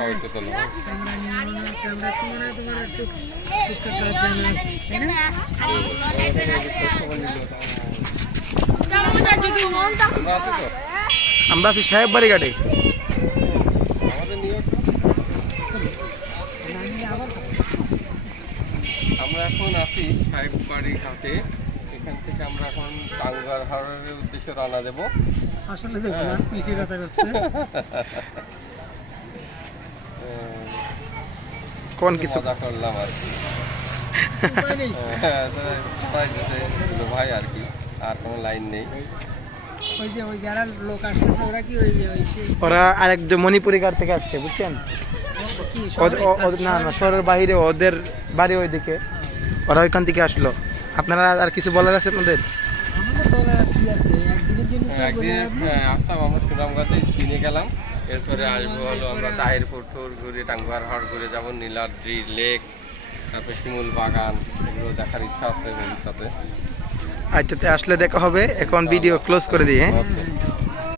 সবাইকে তোলো আমরা আছি সাহেব বাড়ি ঘাটে। আমরা এখন আছি সাহেব বাড়ি ঘাটে। এখান থেকে আমরা এখন টাঙ্গার হাওরের উদ্দেশ্যে রওনা দেবো। আসলে দেখুন পিছিয়ে কথা করছে কোন কিছু মজা করলাম আর কি। ভাই আর কি, আর কোনো লাইন নেই। ওই যে ওই যারা লোক আসতেছে ওরা কি ওই ওরা আরেক যে মণিপুরি ঘাট থেকে আসছে বুঝছেন। না না শহরের বাইরে ওদের বাড়ি ওইদিকে, ওরা ওইখান থেকে আসলো। আপনারা আর কিছু বলার আছে আপনাদের? একদিন আসলাম আমরা সুনামগঞ্জে কিনে গেলাম, এরপরে আসবো হলো আমরা তাহিরপুর টুর ঘুরে টাঙ্গুয়ার হাওর ঘুরে যাবো, নীলাদ্রি লেক, তারপরে শিমুল বাগান, এগুলো দেখার ইচ্ছা আছে ভবিষ্যতে। আচ্ছা আসলে দেখা হবে। এখন ভিডিও ক্লোজ করে দিই। হ্যাঁ। ওকে।